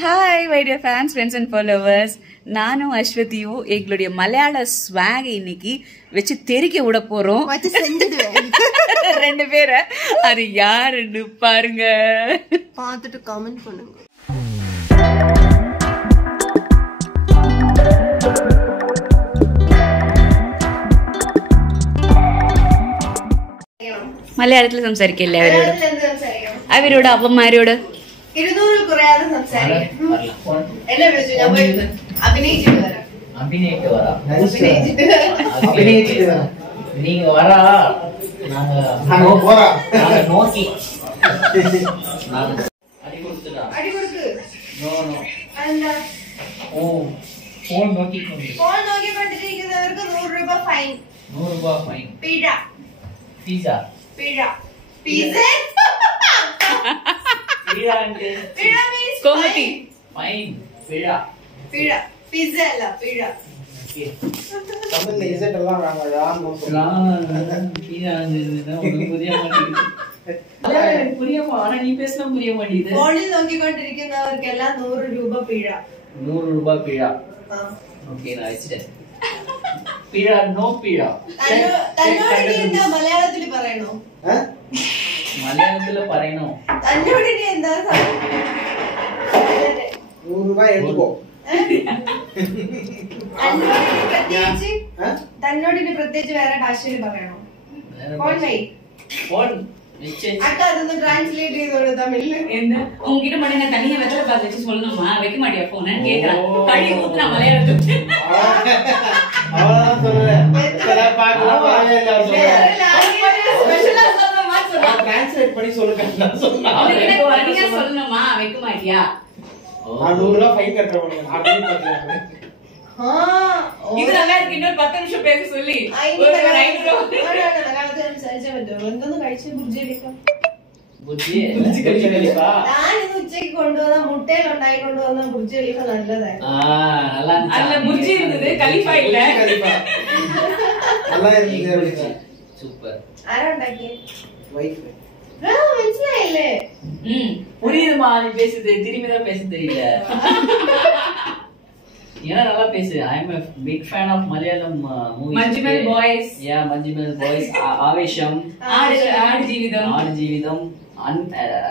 Hi, my dear fans, friends and followers. நானு அஸ்வதியும் எங்களுடைய மலையாள ஸ்வாக் இன்னைக்கு வச்சு தெரிக்க விட போறோம். வச்சு செஞ்சிடுவேன். ரெண்டு பேரை அது யாருன்னு பாருங்க. பார்த்துட்டு கமெண்ட் பண்ணுங்க. മലയാളത്തിൽ സംസാരിക്കില്ലേ അവരോട് അവന്മാരോട് 200 കുറയാതെ സംസാരിക്കും. എന്നെ വിളിച്ചു ഞാൻ പോയി അഭിനയിച്ചിട്ട് വരാം. അഭിനയിച്ചിട്ട് വരാം. நீங்க வரா நாங்க போறா நாங்க நோக்கி அடி கொடுத்துடா അടി കൊടുക്ക്. நோ நோ അല്ല ஓ ഫോൺ നോക്കിക്കൊണ്ട് ഫോൺ നോക്കിക്കൊണ്ടിരിക്കുന്നവർക്ക് 100 രൂപ ഫൈൻ. 100 രൂപ ഫൈൻ. പിഴ പിസ്സ പിഴ പിസ്സ പിഴ ഉണ്ട്. പിഴ means കോമതി ഫൈൻ പിഴ പിഴ പിസ്സ അല്ല പിഴ. தமிழ்ல இசட் எல்லாம் நாங்க யாரும் ഫോണിൽ നോക്കിക്കൊണ്ടിരിക്കുന്നവർക്കെല്ലാം 100 രൂപ പിഴ. 100 രൂപ പിഴ. ഓക്കേ நான் വെച്ചിട്ടേ പിഴ നോ പിഴ. തന്നോട് ഇനി എന്താ മലയാളത്തിൽ പറയണോ? മലയാളത്തിൽ പറയണോ? തന്നോട് ഇനി എന്താ 100 ரூபாய் எடுத்துக்கோ. തന്നോട് ഇനി പ്രത്യേകിച്ച് വേറെ ഭാഷയിൽ പറയണോ? ഫോൺ വൈ ഫോൺ நிச்சயம் அக்க அத ட்ரான்ஸ்லேட் ചെയ്തോളൂ തമിഴില്. என்ன உங்ககிட்ட மட்டும் நான் தனியா வெத்தலை பாத்து வச்சு சொல்லணுமா? வைக்க மாட்டியா போன கேக்குறா. கடி ஊத்துறா மலையாளத்துக்கு. அவளதான் சொல்றேன். வெத்தலை பாக்கலாம் வரவே இல்ல ஸ்பெஷலா சொல்லணுமா சொல்றா. ட்ரான்ஸ்லேட் பண்ணி சொல்லுங்க நான் சொன்னா. உங்ககிட்ட தனியா சொல்லணுமா? வைக்க மாட்டியா? 100 ரூபாய் ஃபைன் கட்டறவங்க அப்படின்னு பாத்தீங்க. இது நல்லா இருக்கு. இன்னொரு 10 நிமிஷம் பேச சொல்லி ஒரு 500 മലയാളത്തിൽ സംസാരിച്ചാ പറ്റുമോ? എന്തൊന്ന് കഴിച്ച് ബുർജിലിക്കാം. ബുദ്ധി കഴിക്കലിപ്പാ. ഞാൻ ഇന്ന് ഉച്ചയ്ക്ക് കൊണ്ടുവന്ന മുട്ടയിൽ ഉണ്ടായി കൊണ്ടുവന്ന ബുർജിലിക്ക നല്ലതായിരുന്നു. நல்லா அல்ல புர்ஜி இருந்தது, கலிஃபா இல்ல. நல்லா இருந்துச்சு. சூப்பர். ആരാ ഉണ്ടാക്കിയേ? வைஃப். മനസ്സിലായില്ലേ? புரியுதுமா நீ பேசுது திரும்பிதான் பேச தெரியல. ஏன்னா நல்லா பேசு. I am a big fan of Malayalam movies. Manjummel boys. Yeah, Manjimal Boys, Aavesham, ஆடு ஜீவிதம்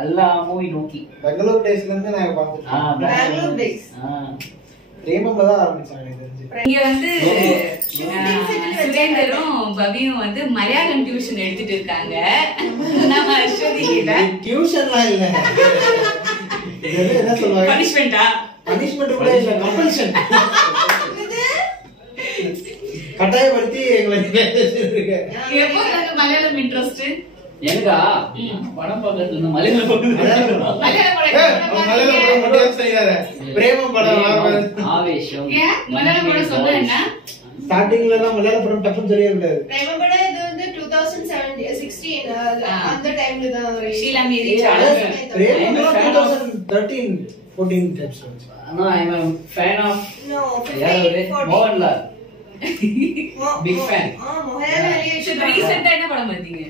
எல்லா மூவி நோக்கி. பெங்களூர் டேஸ்ல இருந்து நான் பாத்துட்டேன். பெங்களூர் டேஸ். பிரேமம்ல தான் ஆரம்பிச்சாங்க எனக்கு தெரிஞ்சு. இங்க வந்து சுரேந்தரும் பவியும் வந்து மலையாளம் டியூஷன் எடுத்துட்டு இருக்காங்க. நம்ம அஸ்வதி கிட்ட டியூஷன்லாம் இல்ல. இது என்ன சொல்வாங்க? பனிஷ்மெண்டா? பனிஷ்மென்ட் கூட இல்ல, கம்பல்ஷன். கட்டாயப்படுத்தி எங்களை பேசிருக்கு. எப்போ எனக்கு மலையாளம் இன்ட்ரெஸ்ட்? எனக்கா படம் பார்க்கறது மலையாளம் படம். மலையாளம் மலையாளம் படம் மட்டும் செய்யறாரு. பிரேமம் படம் ஆவேஷம். ஏன் மலையாளம் படம் சொன்னா என்ன? ஸ்டார்டிங்ல எல்லாம் மலையாள படம் டப்புன்னு தெரியவே கூடாது. பிரேமபட இது வந்து 2016 அந்த டைம்ல தான் ஷீலா மீதி பிரேமம் 2013 14 டைப்ஸ் வந்துச்சு. No, I am a fan of No, Mohanlal. Big fan. Mohanlal வெளியே ரீசெண்டா என்ன படம் பார்த்தீங்க?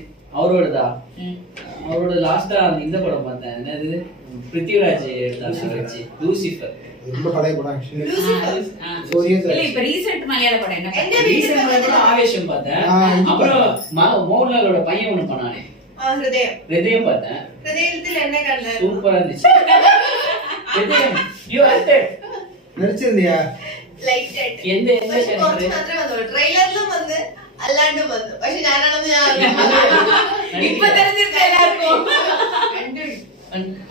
அவரோட லாஸ்டா இந்த படம் பார்த்தேன். என்னது பிருத்திவிராஜ் எடுத்தாங்க லூசிஃபர். ரொம்ப பழைய படம் ஆக்சுவலி. இல்ல இப்ப ரீசெண்ட் மலையாள படம் என்ன? ரீசெண்டா ஆவேஷம் பார்த்தேன். அப்புறம் மோகன்லாலோட பையன் ஒண்ணு பண்ணானே ஹிருதயம் பார்த்தேன். ஹிருதயத்தில் என்ன கண்ட? சூப்பரா இருந்துச்சு. ஹிருதயம் யூ ஆக்டட் நடிச்சிருந்தியா? ലൈറ്റഡ് എന്ത് കുറച്ച് മാത്രമേ വന്നുള്ളൂ. ട്രെയിലറിലും വന്ന് അല്ലാണ്ടും വന്നു. പക്ഷെ ഞാനാണെന്ന് இப்ப தெரிஞ்சிருக்க எல்லாருக்கும்.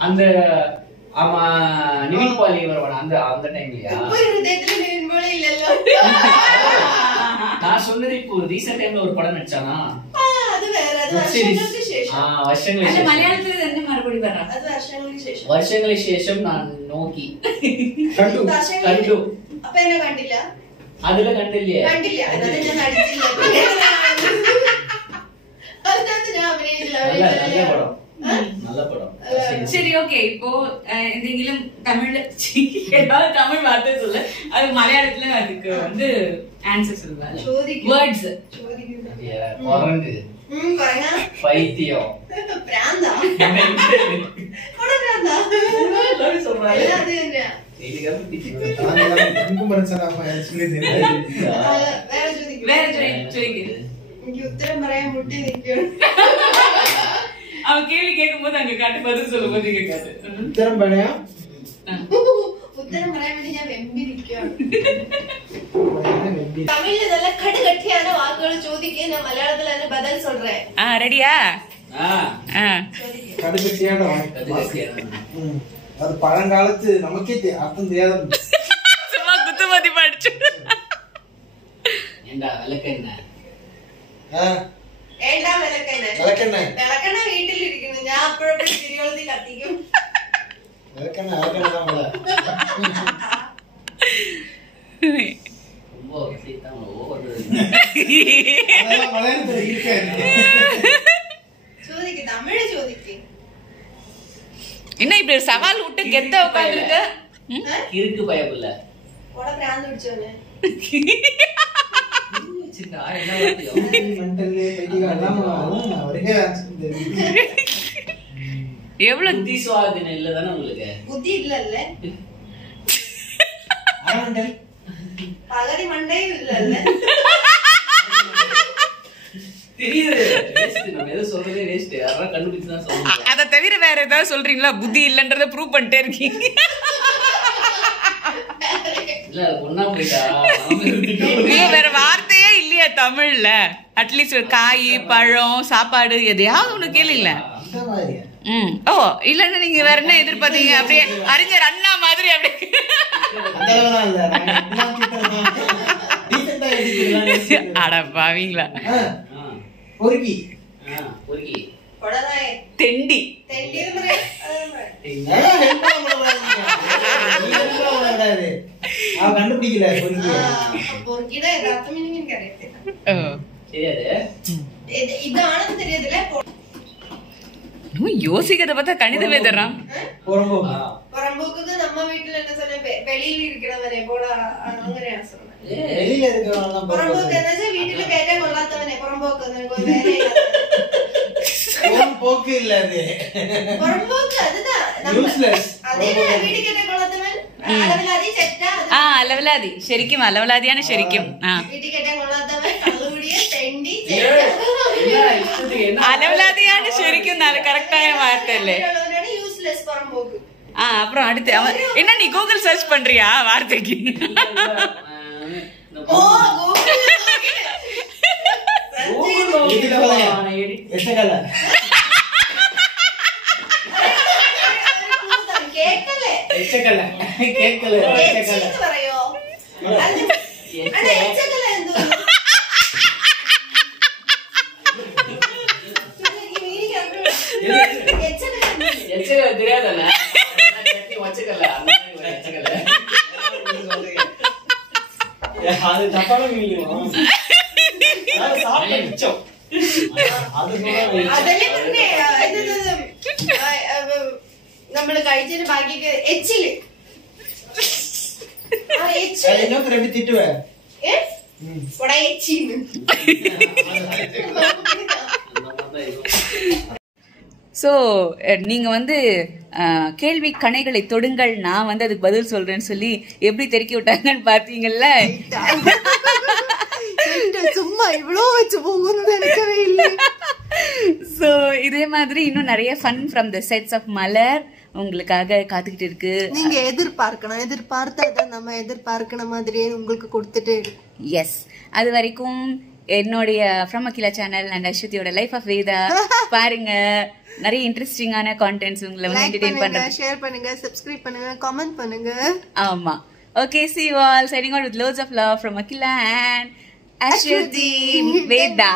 அந்த ஆமா நிவின் பாலி வருவான அந்த டைம்லயா? ഇപ്പൊ ഹൃദയത്തിൽ വീഴുമ്പോഴേ ഇല്ലല്ലോ. நான் சொன்னது இப்போ ரீசன்ட் டைம்ல ஒரு படம் நடிச்சானா? അത് വേറെ. അത് വർഷങ്ങൾക്ക് ശേഷം. വർഷങ്ങൾക്ക് அந்த ശേഷം. மலையாளத்துல என்ன மறுபடியும் வர்றா? അത് വർഷങ്ങൾക്ക് ശേഷം. വർഷങ്ങൾക്ക് ശേഷം நான் നോക്കി கண்டு കണ്ടു. അപ്പൊ എന്നെ കണ്ടില്ല? അതില് കണ്ടില്ലേ? കണ്ടില്ല. അതായത് ഞാൻ നടിച്ചില്ല. അതിനകത്ത് ഞാൻ അഭിനയിച്ചില്ല. നല്ല പടം. நல்ல படம். சரி ஓகே. இப்போ எந்தெങ്കിലും தமிழ்ல ஏதாவது தமிழ் வார்த்தை சொல்ல, அது மலையாளத்துல அதுக்கு வந்து ஆன்சர் சொல்லுவாங்க. வேர்ட்ஸ். குரங்கு, பைத்தியம், பிராந்தா, சொல்றாங்க. வேற சொல்லிங்க. உத்தரம் പറയാൻ முட்டி நிக்கும். அவன் கேள்வி கேட்கும் போது அங்க காட்டு பதில் சொல்லும் போது கேட்காது. ഉത്തരം പറയാം. ഉത്തരം പറയാൻ വേണ്ടി ഞാൻ വെമ്പിരിക്കുകയാണ്. തമിഴിൽ നല്ല കടുകട്ടിயான വാക്കുകൾ ചോദിക്കുക, ഞാൻ മലയാളത്തിൽ അതിന് ബദൽ சொல்றேன். ரெடியா? கடுகட்டியான அது பழங்காலத்து நமக்கே அர்த்தம் தெரியாத சும்மா குத்துமதி படிச்சு. ஏண்டா விளக்கெண்ணெய்? ഏണ്ടാ വിളക്കെണ്ണ? വിളക്കെണ്ണ വീട്ടിലിരിക്കുന്നു. ഞാൻ അപ്പോഴപ്പോഴും തിരികൊളുത്തി കത്തിക്കും. ചോദിക്ക്, തമിഴ് ചോദിക്ക്. என்ன இப்படி ஒரு சவால் விட்டு கெத்த உட்கார்ந்துருக்க? இருக்கு பயப்புல. போட பிராந்து பிடிச்சவனே. எவ்வளவு புத்தி சுவாதீனம் இல்லதானே உங்களுக்கு? புத்தி இல்லல்ல, பகடி மண்டையும் இல்லல்ல. தெரியுது. நம்ம எதை சொல்றதே வேஸ்ட். யாராவது கண்டுபிடிச்சுதான் சொல்லுங்க. அதை தவிர வேற ஏதாவது சொல்றீங்களா? புத்தி இல்லன்றத ப்ரூவ் பண்ணிட்டே இருக்கீங்க. இல்ல ஒன்னா போயிட்டா வேற வார்த்தையே இல்லையா தமிழ்ல? அட்லீஸ்ட் ஒரு காய், பழம், சாப்பாடு எதையாவது ஒண்ணு கேளுங்கள. ஓ இல்லன்னா நீங்க வேற என்ன எதிர்பார்த்தீங்க? அப்படியே அறிஞர் அண்ணா மாதிரி அப்படியே அட பாவீங்களா? பொறுக்கி தெண்டி கண்டுபிடிக்கல. இதானு தெரியாதுல. யோசிக்கிறத பார்த்தா கணிதமே தர்றான். புறம்போக்கு நம்ம வீட்டுல என்ன சொன்ன, வெளியில இருக்கிறவனே போட അങ്ങനെയാണ് சொன்னேன். வெளியில இருக்கிறவங்க புறம்போக்கு என்ன வீட்டுல கேட்டே கொள்ளாதவனே புறம்போக்கு. போக்கு இல்ல அது. புறம்போக்கு அதுதான் അതേ വീട്ടിൽ കേട്ടേ കൊള്ളാത്തവൻ. അലവലാതി സെറ്റാ. അലവലാതി ശരിക്കും അലവലാതിയാണ് ശരിക്കും. വീട്ടിൽ കേട്ടേ കൊള്ളാത്തവൻ കള്ളുകുടിയ തെണ്ടി അലവലാതിയാണ് ശരിക്കും. കറക്റ്റായ വാർത്തയല്ലേ? യൂസ്ലെസ് புறம்போக்கு. அப்புறம் அடுத்து என்ன நீ கூகுள் சர்ச் பண்றியா வார்த்தைக்கு? தெரியாதானே? அது தப்பான மீனிங். നമ്മള് കഴിച്ചതിന് ബാക്കിയൊക്കെ എച്ചില് திட்டுவே. ஸோ நீங்க வந்து கேள்வி கணைகளை தொடுங்கள், நான் வந்து அதுக்கு பதில் சொல்றேன்னு சொல்லி எப்படி தெருக்கி விட்டாங்கன்னு பாத்தீங்கல்ல. சும்மா இவ்வளோ வச்சு போகணும்னு நினைக்கவே இல்லை. ஸோ இதே மாதிரி இன்னும் நிறைய fun from the sets of Malar உங்களுக்காக காத்துக்கிட்டு இருக்கு. நீங்க எதிர்பார்த்தாதான் நம்ம எதிர்பார்க்கிற மாதிரியே உங்களுக்கு கொடுத்துட்டு. எஸ், அது வரைக்கும் என்னுடைய ஃப்ரம் அகிலா சேனல் அண்ட் அஸ்வதியோட லைஃப் ஆஃப் வேதா பாருங்க. நிறைய இன்ட்ரெஸ்டிங்கான கான்டென்ட்ஸ் உங்களை வந்து என்டர்டெயின் பண்றேன். ஷேர் பண்ணுங்க, சப்ஸ்கிரைப் பண்ணுங்க, கமெண்ட் பண்ணுங்க. ஆமா. Okay, see you all. Signing out with loads of love from Akila and Ashwati Veda.